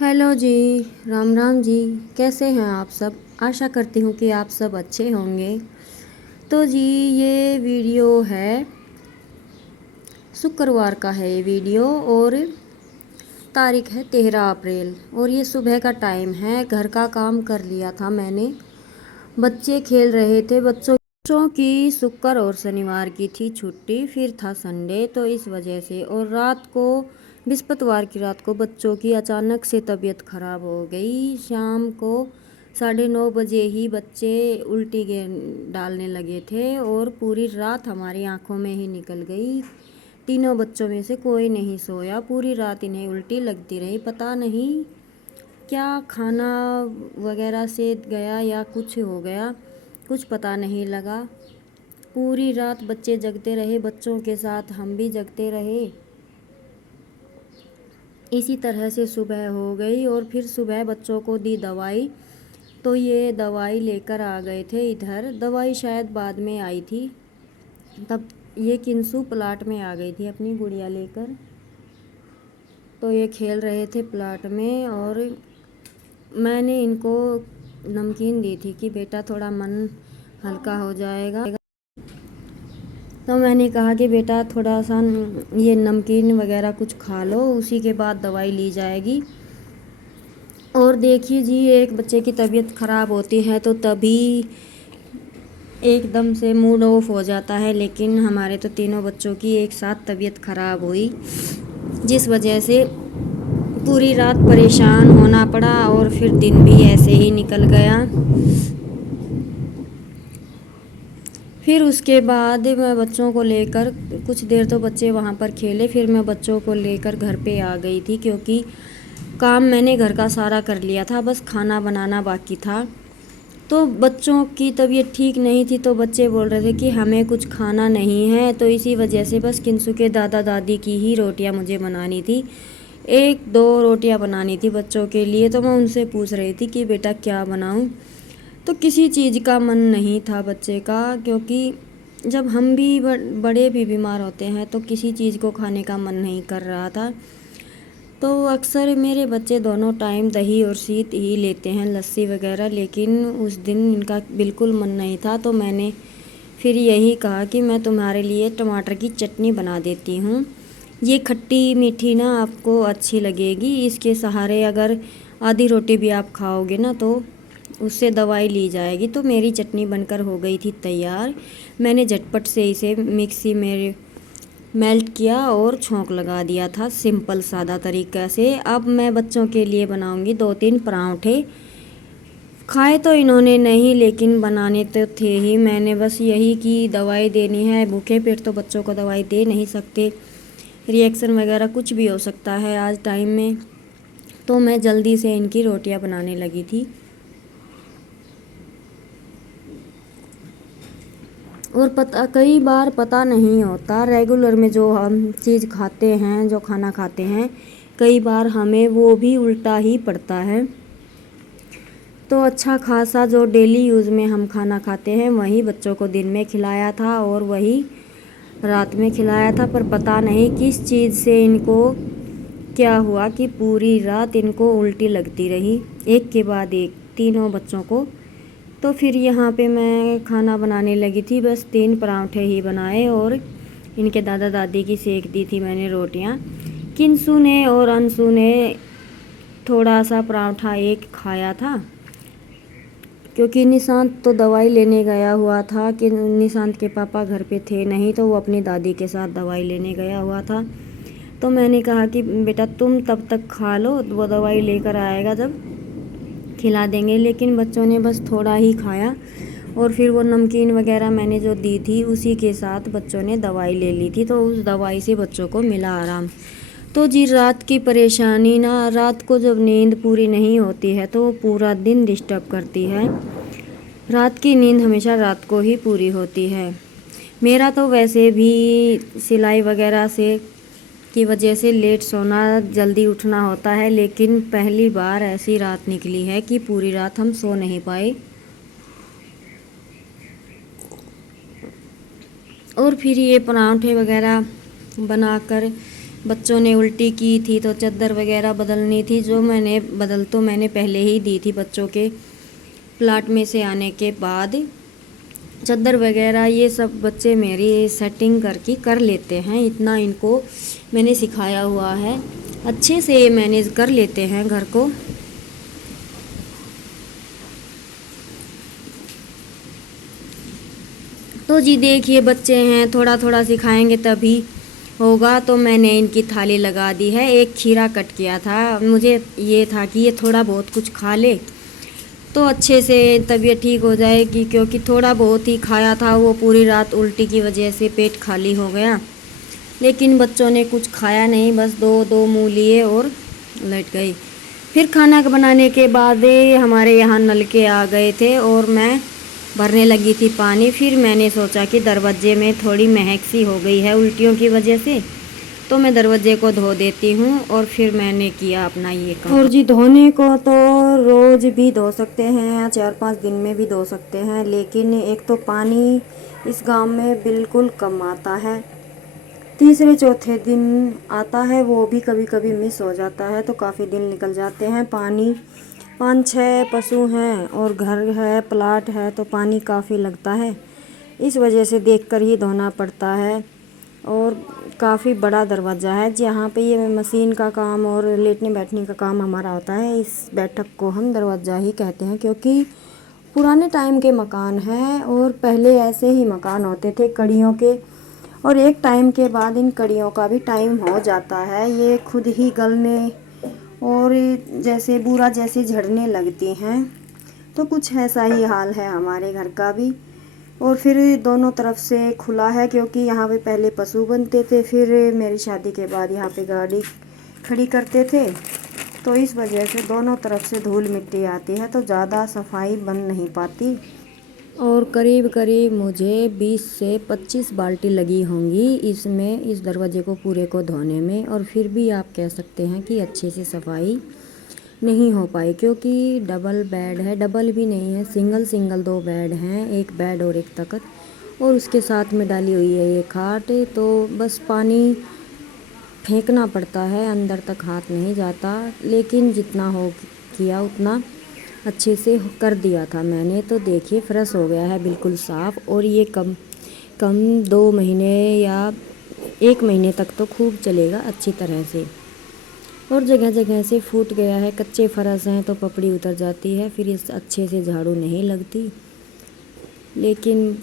Hello जी। राम राम जी। कैसे हैं आप सब? आशा करती हूँ कि आप सब अच्छे होंगे। तो जी, ये वीडियो है, शुक्रवार का है ये वीडियो, और तारीख है 13 अप्रैल, और ये सुबह का टाइम है। घर का काम कर लिया था मैंने। बच्चे खेल रहे थे। बच्चों की शुक्र और शनिवार की थी छुट्टी, फिर था संडे, तो इस वजह से। और रात को, बृहस्पतिवार की रात को, बच्चों की अचानक से तबीयत खराब हो गई। शाम को 9:30 बजे ही बच्चे उल्टी डालने लगे थे, और पूरी रात हमारी आंखों में ही निकल गई। तीनों बच्चों में से कोई नहीं सोया। पूरी रात इन्हें उल्टी लगती रही। पता नहीं क्या खाना वगैरह से गया या कुछ हो गया, कुछ पता नहीं लगा। पूरी रात बच्चे जगते रहे, बच्चों के साथ हम भी जगते रहे। इसी तरह से सुबह हो गई, और फिर सुबह बच्चों को दी दवाई। तो ये दवाई लेकर आ गए थे इधर। दवाई शायद बाद में आई थी, तब ये किंसु प्लाट में आ गई थी अपनी गुड़िया लेकर। तो ये खेल रहे थे प्लाट में, और मैंने इनको नमकीन दी थी कि बेटा थोड़ा मन हल्का हो जाएगा। तो मैंने कहा कि बेटा थोड़ा सा ये नमकीन वगैरह कुछ खा लो, उसी के बाद दवाई ली जाएगी। और देखिए जी, एक बच्चे की तबीयत ख़राब होती है तो तभी एकदम से मूड ऑफ हो जाता है, लेकिन हमारे तो तीनों बच्चों की एक साथ तबीयत ख़राब हुई, जिस वजह से पूरी रात परेशान होना पड़ा, और फिर दिन भी ऐसे ही निकल गया। फिर उसके बाद मैं बच्चों को लेकर, कुछ देर तो बच्चे वहाँ पर खेले, फिर मैं बच्चों को लेकर घर पे आ गई थी, क्योंकि काम मैंने घर का सारा कर लिया था, बस खाना बनाना बाकी था। तो बच्चों की तबीयत ठीक नहीं थी, तो बच्चे बोल रहे थे कि हमें कुछ खाना नहीं है, तो इसी वजह से बस किंसु के दादा दादी की ही रोटियां मुझे बनानी थी। एक दो रोटियां बनानी थी बच्चों के लिए। तो मैं उनसे पूछ रही थी कि बेटा क्या बनाऊं। तो किसी चीज़ का मन नहीं था बच्चे का, क्योंकि जब हम भी बड़े भी बीमार होते हैं तो किसी चीज़ को खाने का मन नहीं कर रहा था। तो अक्सर मेरे बच्चे दोनों टाइम दही और शीत ही लेते हैं, लस्सी वगैरह, लेकिन उस दिन इनका बिल्कुल मन नहीं था। तो मैंने फिर यही कहा कि मैं तुम्हारे लिए टमाटर की चटनी बना देती हूँ। ये खट्टी मीठी ना आपको अच्छी लगेगी। इसके सहारे अगर आधी रोटी भी आप खाओगे ना, तो उससे दवाई ली जाएगी। तो मेरी चटनी बनकर हो गई थी तैयार। मैंने झटपट से इसे मिक्सी में मेल्ट किया और छोंक लगा दिया था, सिंपल सादा तरीक़ा से। अब मैं बच्चों के लिए बनाऊंगी 2-3 परांठे। खाए तो इन्होंने नहीं, लेकिन बनाने तो थे ही। मैंने बस यही कि दवाई देनी है, भूखे पेट तो बच्चों को दवाई दे नहीं सकते, रिएक्शन वगैरह कुछ भी हो सकता है आज टाइम में। तो मैं जल्दी से इनकी रोटियां बनाने लगी थी। और कई बार पता नहीं होता, रेगुलर में जो हम चीज़ खाते हैं, जो खाना खाते हैं, कई बार हमें वो भी उल्टा ही पड़ता है। तो अच्छा खासा जो डेली यूज़ में हम खाना खाते हैं वही बच्चों को दिन में खिलाया था, और वही रात में खिलाया था। पर पता नहीं किस चीज़ से इनको क्या हुआ कि पूरी रात इनको उल्टी लगती रही, एक के बाद एक, तीनों बच्चों को। तो फिर यहाँ पे मैं खाना बनाने लगी थी। बस 3 परांठे ही बनाए, और इनके दादा दादी की सेक दी थी मैंने रोटियाँ। किंसु ने और अंशु ने थोड़ा सा परांठा एक खाया था, क्योंकि निशांत तो दवाई लेने गया हुआ था, कि निशांत के पापा घर पे थे नहीं, तो वो अपनी दादी के साथ दवाई लेने गया हुआ था। तो मैंने कहा कि बेटा तुम तब तक खा लो, वो दवाई लेकर आएगा जब खिला देंगे। लेकिन बच्चों ने बस थोड़ा ही खाया, और फिर वो नमकीन वगैरह मैंने जो दी थी उसी के साथ बच्चों ने दवाई ले ली थी। तो उस दवाई से बच्चों को मिला आराम। तो जी, रात की परेशानी ना, रात को जब नींद पूरी नहीं होती है तो वो पूरा दिन डिस्टर्ब करती है। रात की नींद हमेशा रात को ही पूरी होती है। मेरा तो वैसे भी सिलाई वगैरह से की वजह से लेट सोना, जल्दी उठना होता है, लेकिन पहली बार ऐसी रात निकली है कि पूरी रात हम सो नहीं पाए। और फिर ये परांठे वगैरह बनाकर बच्चों ने उल्टी की थी तो चादर वगैरह बदलनी थी, जो मैंने पहले ही दी थी बच्चों के प्लाट में से आने के बाद। चादर वगैरह ये सब बच्चे मेरी सेटिंग करके कर लेते हैं, इतना इनको मैंने सिखाया हुआ है, अच्छे से मैनेज कर लेते हैं घर को। तो जी देखिए, बच्चे हैं, थोड़ा थोड़ा सिखाएंगे तभी होगा। तो मैंने इनकी थाली लगा दी है, एक खीरा कट किया था, मुझे ये था कि ये थोड़ा बहुत कुछ खा ले तो अच्छे से तबीयत ठीक हो जाएगी, क्योंकि थोड़ा बहुत ही खाया था, वो पूरी रात उल्टी की वजह से पेट खाली हो गया। लेकिन बच्चों ने कुछ खाया नहीं, बस दो दो मुँह लिए और लेट गई। फिर खाना बनाने के बाद हमारे यहाँ नलके आ गए थे और मैं भरने लगी थी पानी। फिर मैंने सोचा कि दरवाजे में थोड़ी महक सी हो गई है उल्टियों की वजह से, तो मैं दरवाजे को धो देती हूँ। और फिर मैंने किया अपना ये काम। और जी धोने को तो रोज़ भी धो सकते हैं या 4-5 दिन में भी धो सकते हैं, लेकिन एक तो पानी इस गांव में बिल्कुल कम आता है, तीसरे चौथे दिन आता है, वो भी कभी कभी मिस हो जाता है, तो काफ़ी दिन निकल जाते हैं। पानी 5-6 पशु हैं और घर है, प्लाट है, तो पानी काफ़ी लगता है, इस वजह से देखकर ही धोना पड़ता है। और काफ़ी बड़ा दरवाज़ा है जहाँ पे ये मशीन का काम और लेटने बैठने का काम हमारा होता है। इस बैठक को हम दरवाज़ा ही कहते हैं, क्योंकि पुराने टाइम के मकान हैं और पहले ऐसे ही मकान होते थे कड़ियों के, और एक टाइम के बाद इन कड़ियों का भी टाइम हो जाता है, ये खुद ही गलने और जैसे बूरा जैसे झड़ने लगती हैं। तो कुछ ऐसा ही हाल है हमारे घर का भी। और फिर दोनों तरफ से खुला है, क्योंकि यहाँ पे पहले पशु बनते थे, फिर मेरी शादी के बाद यहाँ पे गाड़ी खड़ी करते थे, तो इस वजह से दोनों तरफ से धूल मिट्टी आती है, तो ज़्यादा सफाई बन नहीं पाती। और करीब करीब मुझे 20 से 25 बाल्टी लगी होंगी इसमें, इस दरवाजे को पूरे को धोने में। और फिर भी आप कह सकते हैं कि अच्छे से सफाई नहीं हो पाई, क्योंकि डबल बेड है, डबल भी नहीं है, सिंगल सिंगल 2 बेड हैं, एक बेड और एक तख्त, और उसके साथ में डाली हुई है ये खाट। तो बस पानी फेंकना पड़ता है, अंदर तक हाथ नहीं जाता, लेकिन जितना हो किया उतना अच्छे से कर दिया था मैंने। तो देखिए फ्रेश हो गया है बिल्कुल साफ़, और ये कम कम 2 महीने या 1 महीने तक तो खूब चलेगा अच्छी तरह से। और जगह जगह से फूट गया है, कच्चे फर्श हैं तो पपड़ी उतर जाती है, फिर इस अच्छे से झाड़ू नहीं लगती, लेकिन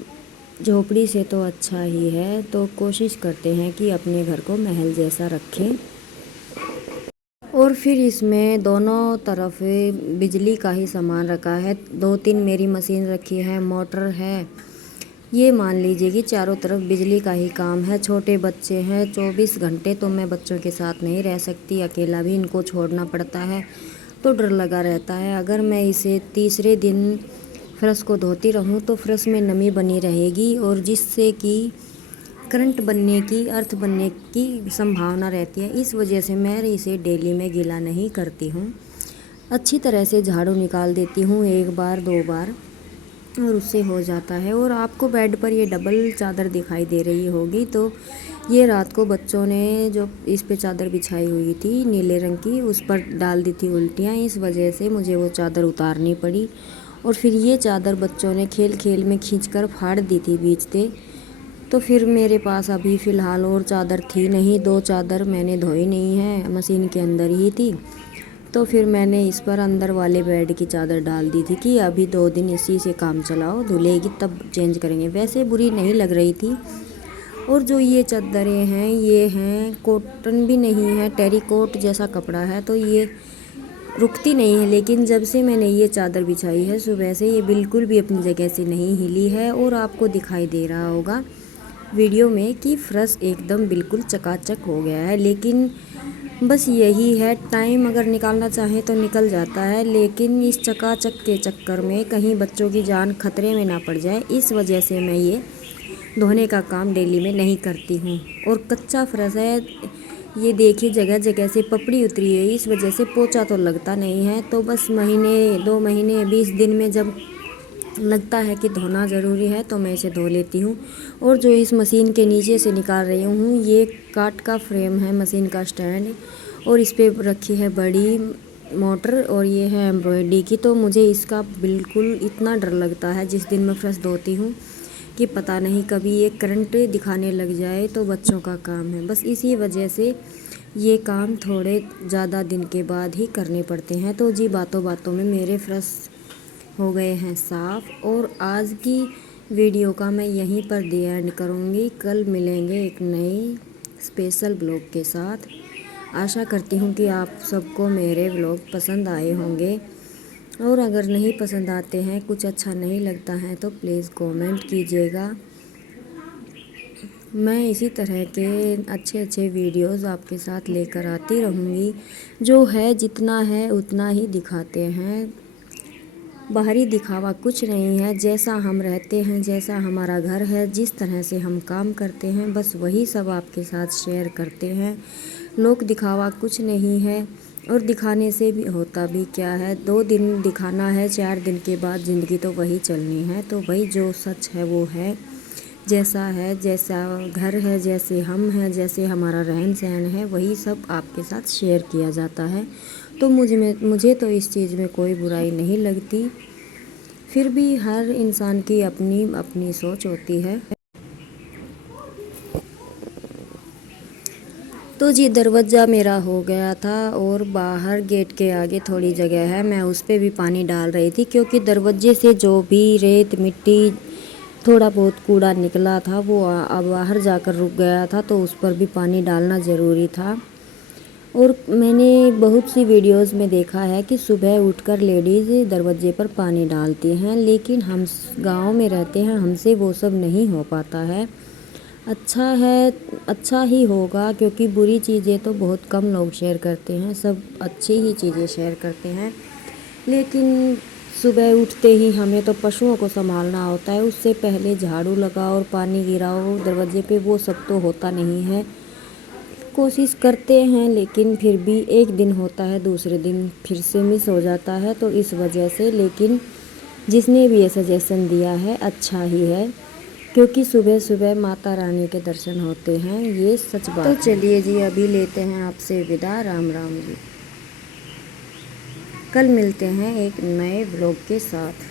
झोपड़ी से तो अच्छा ही है। तो कोशिश करते हैं कि अपने घर को महल जैसा रखें। और फिर इसमें दोनों तरफ बिजली का ही सामान रखा है, 2-3 मेरी मशीन रखी है, मोटर है, ये मान लीजिए कि चारों तरफ बिजली का ही काम है। छोटे बच्चे हैं, 24 घंटे तो मैं बच्चों के साथ नहीं रह सकती, अकेला भी इनको छोड़ना पड़ता है, तो डर लगा रहता है। अगर मैं इसे तीसरे दिन फर्श को धोती रहूं तो फर्श में नमी बनी रहेगी, और जिससे कि करंट बनने की, अर्थ बनने की संभावना रहती है। इस वजह से मैं इसे डेली में गीला नहीं करती हूँ, अच्छी तरह से झाड़ू निकाल देती हूँ 1 बार 2 बार, और उससे हो जाता है। और आपको बेड पर ये डबल चादर दिखाई दे रही होगी, तो ये रात को बच्चों ने जो इस पे चादर बिछाई हुई थी नीले रंग की, उस पर डाल दी थी उल्टियाँ, इस वजह से मुझे वो चादर उतारनी पड़ी। और फिर ये चादर बच्चों ने खेल खेल में खींचकर फाड़ दी थी बीचते, तो फिर मेरे पास अभी फ़िलहाल और चादर थी नहीं, 2 चादर मैंने धोई नहीं है, मशीन के अंदर ही थी, तो फिर मैंने इस पर अंदर वाले बेड की चादर डाल दी थी कि अभी 2 दिन इसी से काम चलाओ, धुलेगी तब चेंज करेंगे। वैसे बुरी नहीं लग रही थी। और जो ये चादरें हैं, ये हैं कॉटन भी नहीं है, टेरीकोट जैसा कपड़ा है, तो ये रुकती नहीं है। लेकिन जब से मैंने ये चादर बिछाई है सुबह से, ये बिल्कुल भी अपनी जगह से नहीं हिली है, और आपको दिखाई दे रहा होगा वीडियो में कि फर्श एकदम बिल्कुल चकाचक हो गया है। लेकिन बस यही है, टाइम अगर निकालना चाहें तो निकल जाता है, लेकिन इस चकाचक के चक्कर में कहीं बच्चों की जान खतरे में ना पड़ जाए, इस वजह से मैं ये धोने का काम डेली में नहीं करती हूँ। और कच्चा फर्श है, ये देखिए जगह जगह से पपड़ी उतरी है, इस वजह से पोछा तो लगता नहीं है। तो बस महीने 2 महीने 20 दिन में जब लगता है कि धोना ज़रूरी है तो मैं इसे धो लेती हूँ। और जो इस मशीन के नीचे से निकाल रही हूँ ये काठ का फ्रेम है, मशीन का स्टैंड, और इस पे रखी है बड़ी मोटर और ये है एम्ब्रॉयडरी की। तो मुझे इसका बिल्कुल इतना डर लगता है जिस दिन मैं फ्रेश धोती हूँ कि पता नहीं कभी ये करंट दिखाने लग जाए तो बच्चों का काम है। बस इसी वजह से ये काम थोड़े ज़्यादा दिन के बाद ही करने पड़ते हैं। तो जी बातों बातों में मेरे फ्रेश हो गए हैं साफ़। और आज की वीडियो का मैं यहीं पर दी एंड करूँगी। कल मिलेंगे एक नई स्पेशल ब्लॉग के साथ। आशा करती हूँ कि आप सबको मेरे ब्लॉग पसंद आए होंगे, और अगर नहीं पसंद आते हैं, कुछ अच्छा नहीं लगता है तो प्लीज़ कमेंट कीजिएगा। मैं इसी तरह के अच्छे अच्छे वीडियोस आपके साथ लेकर आती रहूँगी। जो है जितना है उतना ही दिखाते हैं, बाहरी दिखावा कुछ नहीं है। जैसा हम रहते हैं, जैसा हमारा घर है, जिस तरह से हम काम करते हैं, बस वही सब आपके साथ शेयर करते हैं। लोक दिखावा कुछ नहीं है, और दिखाने से भी होता भी क्या है। 2 दिन दिखाना है, 4 दिन के बाद ज़िंदगी तो वही चलनी है। तो वही जो सच है वो है, जैसा है, जैसा घर है, जैसे हम हैं, जैसे हमारा रहन सहन है, वही सब आपके साथ शेयर किया जाता है। तो मुझे तो इस चीज़ में कोई बुराई नहीं लगती। फिर भी हर इंसान की अपनी अपनी सोच होती है। तो जी दरवाज़ा मेरा हो गया था, और बाहर गेट के आगे थोड़ी जगह है, मैं उस पर भी पानी डाल रही थी, क्योंकि दरवाजे से जो भी रेत मिट्टी थोड़ा बहुत कूड़ा निकला था वो अब बाहर जाकर रुक गया था, तो उस पर भी पानी डालना ज़रूरी था। और मैंने बहुत सी वीडियोस में देखा है कि सुबह उठकर लेडीज़ दरवाजे पर पानी डालती हैं, लेकिन हम गांव में रहते हैं, हमसे वो सब नहीं हो पाता है। अच्छा ही होगा, क्योंकि बुरी चीज़ें तो बहुत कम लोग शेयर करते हैं, सब अच्छी ही चीज़ें शेयर करते हैं। लेकिन सुबह उठते ही हमें तो पशुओं को संभालना होता है, उससे पहले झाड़ू लगाओ और पानी गिराओ दरवाजे पे, वो सब तो होता नहीं है। कोशिश करते हैं, लेकिन फिर भी एक दिन होता है, दूसरे दिन फिर से मिस हो जाता है, तो इस वजह से। लेकिन जिसने भी ये सजेशन दिया है अच्छा ही है, क्योंकि सुबह सुबह माता रानी के दर्शन होते हैं, ये सच बात है। तो चलिए जी अभी लेते हैं आपसे विदा। राम राम जी। कल मिलते हैं एक नए व्लॉग के साथ।